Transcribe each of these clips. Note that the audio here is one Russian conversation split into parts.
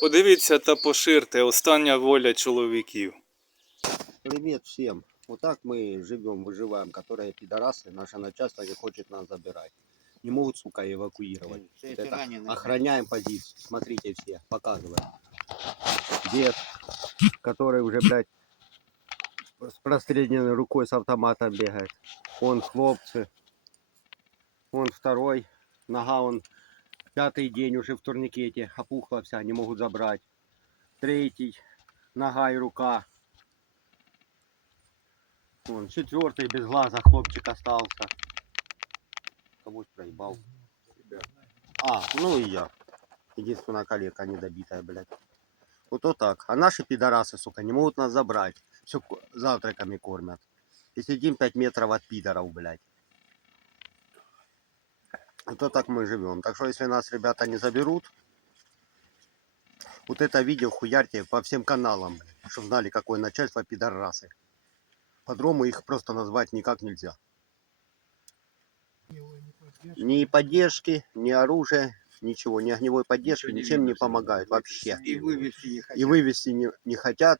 Подивіться та поширте остання воля чоловіків. Привет всем. Вот так мы живем, выживаем, которые пидорасы, наше начальство не хочет нас забирать. Не могут, сука, эвакуировать. Все Вот эти это раненые. охраняем позицию. Смотрите все, показываем. Дед, который уже, блядь, с простреленной рукой с автоматом бегает. Он хлопцы. Он второй. Нога он пятый день уже в турникете. Опухла вся, не могут забрать. Третий. Нога и рука. Вон, четвертый без глаза хлопчик остался. Кого проебал? А, ну и я. Единственная коллега недобитая, блядь. Вот, вот так. А наши пидорасы, сука, не могут нас забрать. Все завтраками кормят. И сидим 5 метров от пидоров, блядь. Вот то так мы живем. Так что если нас ребята не заберут, вот это видео хуярьте по всем каналам, чтобы знали, какое начальство пидорасы. По-другому их просто назвать никак нельзя. Ни поддержки, ни оружия, ничего, ни огневой поддержки, Ничего не ничем не вывезли, помогают вообще. И вывести не хотят. И вывести не, не хотят,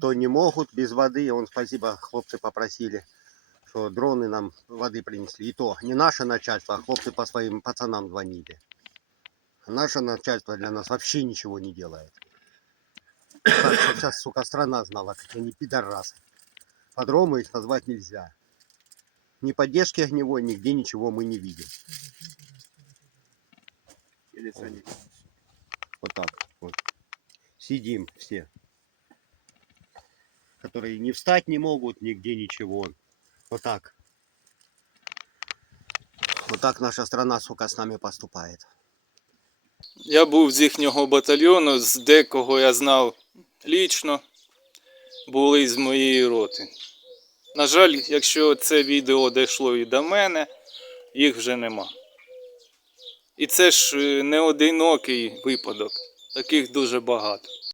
то не могут без воды. Он спасибо, хлопцы попросили, что дроны нам воды принесли. И то не наше начальство, а хлопцы по своим пацанам звонили. Наше начальство для нас вообще ничего не делает. Так что сейчас, сука, страна знала, какие они пидорасы. По-другому их назвать нельзя. Ни поддержки огневой, нигде ничего мы не видим. Сани. Вот так вот. Сидим все. Которые не встать не могут, нигде ничего. Вот так. Вот так наша страна, сука, с нами поступает. Я був з їхнього батальйону, з декого я знав лічно, були з моєї роти. На жаль, якщо це відео дійшло і до мене, їх вже нема. І це ж е, не одинокий випадок, таких дуже багато.